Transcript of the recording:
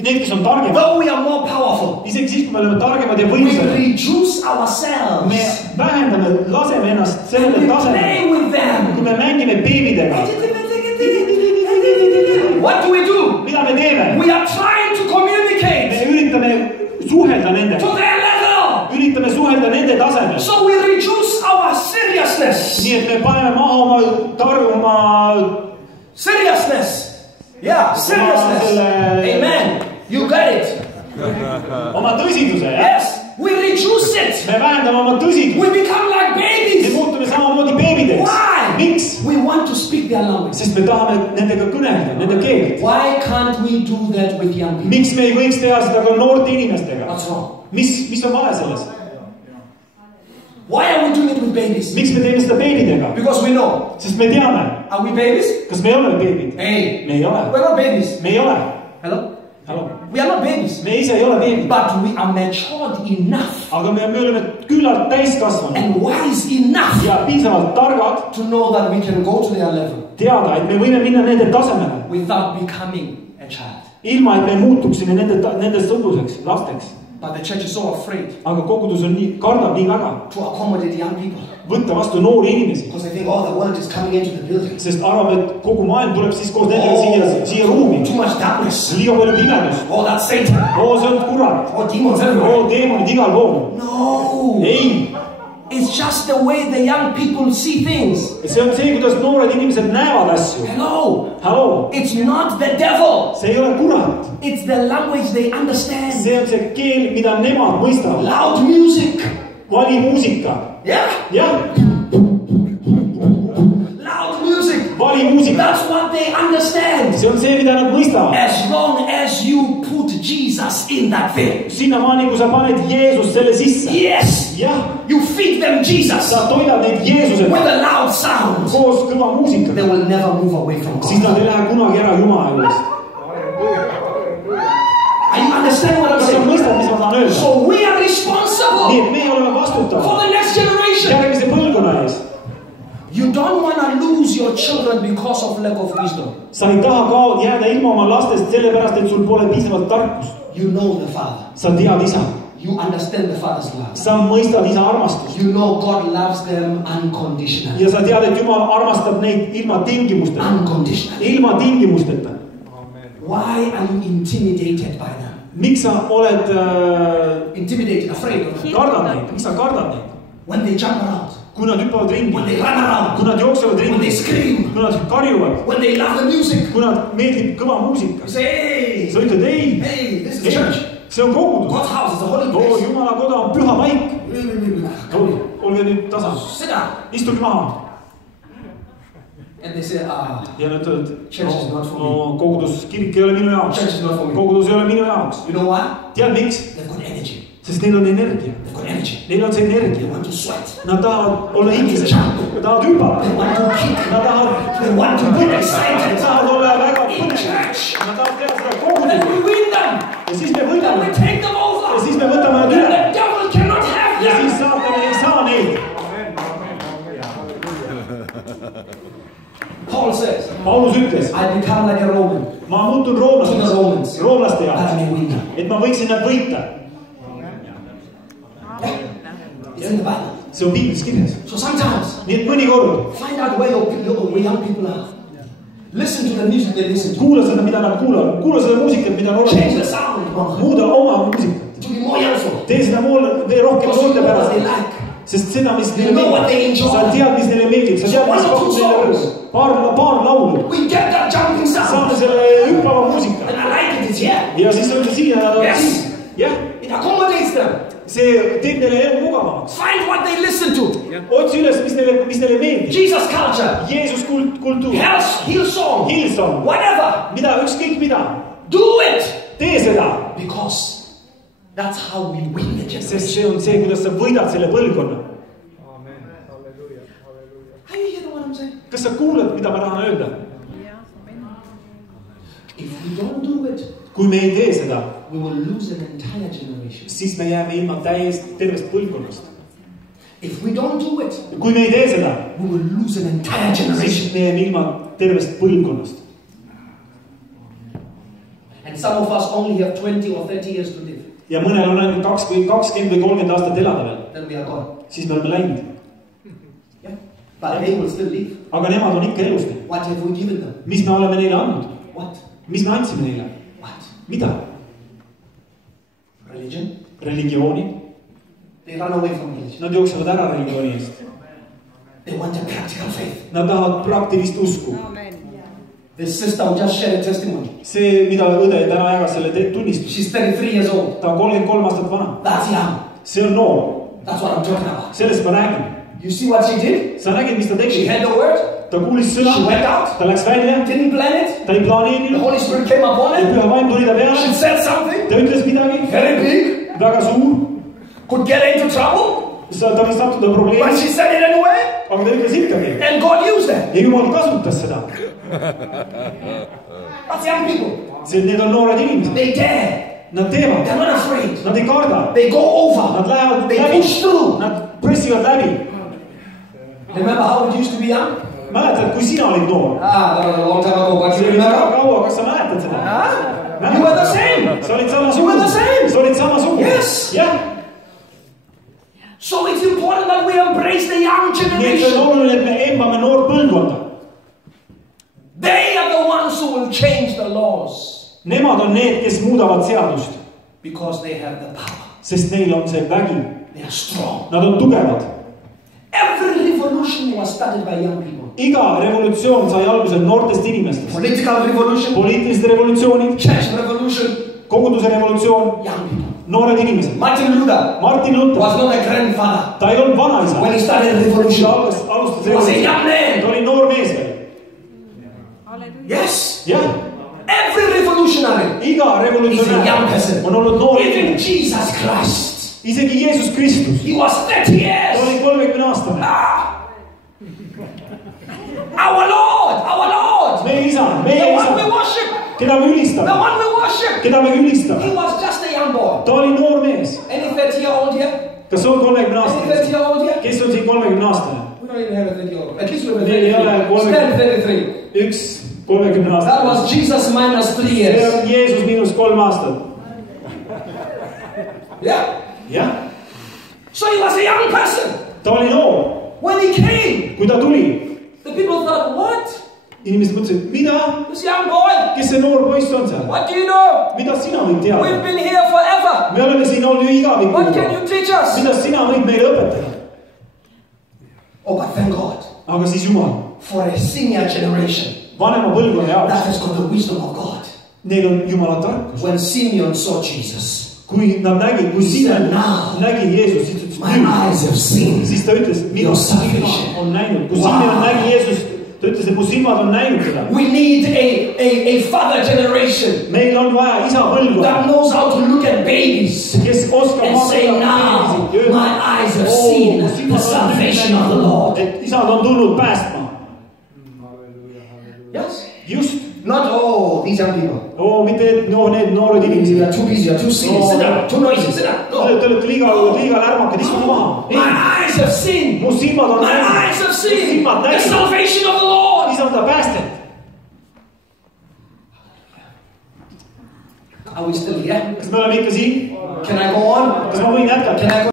Need, kes on targemad. Though we are more powerful. Isegi siis, kui me oleme targemad ja We võimsad. reduce ourselves. Me vähendame, laseme ennast sellele We tasemele. play with them. Kui me mängime beebidega. What do we do? Mida me teeme? We are trying to communicate Me üritame suhelda nendega. to their level. Üritame suhelda nende tasemel. So we reduce our seriousness. Nii et me paneme maha oma Seriousness. Yeah, seriousness. Amen. You get it. oma tõsiduse. Yes, we reduce it. Me vähendame oma tõsidust. We become like Me babies. muutume samamoodi beebideks. Why? Miks? We want to speak their language. Sest me tahame nendega kõnelda, nende keelt. Why can't we do that with young people? Miks me ei võiks teha seda ka noorte inimestega? What's wrong? Mis on vale selles? Why are we doing it with babies? Miks me teeme seda beebidega? Because we know. Sest me teame. Are we babies? Kas me ei ole beebid? Hey. Me ei ole. We're not babies. Me ei ole. Hello? Hallo. We are not babies. Me ise ei ole beebid. But we are matured enough Aga me oleme küllalt täiskasvanud. and wise enough Ja piisavalt targad to know that we can go to their level teada, et me võime minna nende tasemele. without becoming a child. Ilma, et me muutuksime nende sõbruseks, lasteks. But the church is so afraid Aga kogudus on nii, kardab nii väga to accommodate young people võtta vastu noori inimesi. because they think, oh, the world is coming into the building. Sest arvab, et kogu maailm tuleb siis koos nendega siia ruumi. Too much darkness. Liiga palju pimedust. Oh, that's Satan. See on kurat. Oh, demons everywhere. Teemonid igal pool. No. Ei. It's just the way the young people see things. See on see, kuidas noored inimesed näevad asju. Hello. Hallo. It's not the devil. See ei ole kurat. It's the language they understand. See on see keel, mida nemad mõistavad. Loud music. Vali muusika. Yeah. Jah. Loud music. Vali muusika. That's what they understand. See on see, mida nad mõistavad. As long as you put Jesus in that thing. Sinnamaani, kui sa paned Jeesus selle sisse. Yes. Jah. You feed them Jesus. Sa toidad neid Jeesusega. With a loud sound. Koos kõva muusikaga. They will never move away from God. Siis nad ei lähe kunagi ära Jumala juurest. Are you understand what I'm Kas sa saying? mõistad, mis ma tahan öelda? So we are responsible Nii, et meie oleme for vastutavad the next generation. järgmise põlvkonna ees. You don't want to lose your children because of lack of wisdom. Sa ei taha jääda ilma oma lastest sellepärast, et sul pole piisavalt tarkust. You know the Father. Sa tead isa. You understand the Father's love. Sa mõistad isa armastust. You know God loves them unconditionally. Ja sa tead, et Jumal armastab neid ilma tingimusteta. Unconditionally. Ilma tingimusteta. Why are you intimidated by them? Miks sa oled Intimidated, afraid of them. kardad neid? Miks sa kardad neid? When they jump around. Kui nad hüppavad ringi. When they run around. Kui nad jooksevad When they ringi. scream. Kui nad karjuvad. When they love the music. Kui nad meeldib kõva muusika. You say, hey. Sa ütled ei. Hey, this is the church. See on kogudus. God's house is a holy place. Jumala koda on püha paik. Come here. Olge nüüd tasa. Sit down. Istuge maha. And they say, Ja nad ütlevad, Church is not for me. no kogudus, kirik ei ole minu jaoks. Church is not for me. Kogudus ei ole minu jaoks. You know why? Tead miks? They've got energy. Sest neil on energia. They've got energy. Neil on see They energia. want to sweat. Nad tahavad olla hingised. Nad tahavad hüpata. They want to kick. Nad tahavad, They want to be excited. nad tahavad olla väga In põnevad. church. Nad tahavad teha seda Then kogudus. we win them. Ja siis me Then võidame. we take them over. Ja siis me võtame nad Then üle. the devil cannot have Ja siis them. saatan ei saa neid. Paul says, Paulus ütles, I become like a Roman. ma muutun To the roomlasteks. Romans. Roomlaste That I jaoks. may win them. Et ma võiksin nad võita. It's in the Bible. See on piiblis kirjas. So sometimes, Nii et mõnikord find out where where young people are. Listen to the music they listen to. kuula seda, mida nad kuulavad. Kuula seda muusikat, mida noored Change the kuulavad. sound. Muuda oma muusikat. To be more youngful. Tee seda veel rohkem Because you noorte know what they pärast. like. Sest seda, mis You know what they enjoy. sa tead, mis neile meeldib. Sa tead, mis pakub neile rõõmu. Paar laulu. We get that jumping sound. Saame selle hüppava muusika. And I like it. It's here. Ja siis on see siin ja nad on Yes. siin. Jah. It accommodates them. See teeb neile elu mugavamaks. Find what they listen to. Otsi üles, mis neile meeldib. Jesus culture. Jeesus kultuur. Hillsong. Hillsong. Whatever. Mida, ükskõik mida. Do it. Tee seda. Because that's how we win the generation. Sest see on see, kuidas sa võidad selle põlvkonna. Are you hearing what I'm saying? Kas sa kuulad, mida ma tahan öelda? If we don't do it, Kui me ei tee seda, we will lose an entire generation. siis me jääme ilma tervest põlvkonnast. If we don't do it, Kui me ei tee seda, we will lose an entire generation. siis me jääme ilma tervest põlvkonnast. And some of us only have 20 or 30 years to live. ja mõnel on ainult 20 või 30 aastat elada veel. Then we are gone. Siis me oleme läinud. Yeah. But they will still live. Aga nemad on ikka elus. What have we given them? Mis me oleme neile andnud? What? Mis me andsime neile? What? Mida? Religion? Religiooni. They run away from religion. Nad jooksevad ära religiooni eest. They want a practical faith. Nad tahavad praktilist usku. This sister who just shared a testimony. See, mida õde täna jagas selle tunnistust. She's 33 years old. Ta on 33 aastat vana. That's young. See on noor. That's what I'm talking about. Sellest ma räägin. You see what she did? Sa nägid, mis ta She tegi? had the word. Ta kuulis sõna. She went out. Ta läks välja. Didn't plan it. Ta ei The planeerinud. Holy Spirit came upon Ja it. püha vaim tuli ta She peale. said something. Ta ütles midagi. Very big. Väga suur. Could get into trouble. Ta võis sattuda But probleemi. she said it anyway. Aga ta ütles ikkagi. And God used it. Ja Jumal kasutas seda. That's young people. Need on noored inimesed. They dare. Nad teevad. They're not afraid. Nad ei karda. They go over. Nad lähevad They läbi. push through. Nad pressivad läbi. Remember how it used to be young? Mäletad, kui sina olid noor? That was a long time ago. But See you oli väga remember? kaua. Kas sa mäletad seda? Huh? You were the same. Sa olid You were the samasugune. same. Sa olid samasugune. Yes. Jah. So it's important that we embrace the young Nii et on generation. oluline, et me embame noort põlvkonda. They are the ones who will change the laws. Nemad on need, kes muudavad seadust. Because they have the power. Sest neil on see vägi. They are strong. Nad on tugevad. Every revolution was started by young people. Iga revolutsioon sai alguse noortest inimestest. Political revolution, Poliitilised revolutsioonid, church revolution, koguduse revolutsioon, young people. noored inimesed. Martin Luther Martin Luther, was not a grandfather ta ei olnud vanaisa. when he started the revolution. Ta alustas He was a young man. Ta oli noor mees veel. Yes. Jah, Every revolutionary iga is a young revolutsionäär person. on olnud noor Even inimene. Jesus Christ. Isegi Jeesus Kristus. He was 30 Ta years. oli 30-aastane. Our Lord, Meie isa, the meie one we isa, worship, keda me the ülistame, one we worship. keda me ülistame. He was just a young boy. Ta oli noor mees. Any 30-year-old here? Kas on Any 30-aastane? 30-year-old here? Kes on siin 30-aastane? We don't even have a 30-year-old. At least we have a Meil ei ole 33. Stand 33. Üks That 30-aastane. was Jesus minus 3 See years. on Jeesus miinus 3 aastat. Yeah. Jah, So he was a young person. ta oli noor. When he came, Kui ta tuli, the people thought, what? inimesed mõtlesid, mida? This young boy? Kes see noor poiss on seal? What do you know? Mida sina võid We've teada? been here forever. Me oleme siin olnud ju igavikku. What can you teach us? Mida sina võid meile õpetada? Oh, but thank God Aga siis Jumal, for a senior generation vanema põlvkonna that jaoks, has got the wisdom of God. neil on Jumala tarkus. When Simeon saw Jesus, Kui nad nägid, kui sina nägi Jeesus, siis ta ütles, my eyes have seen. siis ta ütles, minu Your silmad salvation. on näinud. Kui Simeon nägi Jeesust, ta ütles, et mu silmad on näinud teda. We need a father generation Meil on vaja isa põlvkonna, that knows how to look at babies kes oskab and say, now my eyes have seen the salvation of the Lord. et isad on tulnud päästma. Yes. Just. Not these young people. Mitte need noored inimesed. You are too busy, you are too silly, sit down, too noisy, sit down. No. Te olete liiga lärmakad, istuge maha. My eyes have seen. Mu silmad on My näinud. eyes have seen Silmad the näinud. salvation of the Lord. Isand on päästet. Are we still here? Kas me oleme ikka siin? Can I go on? Kas ma võin jätkata? Can I go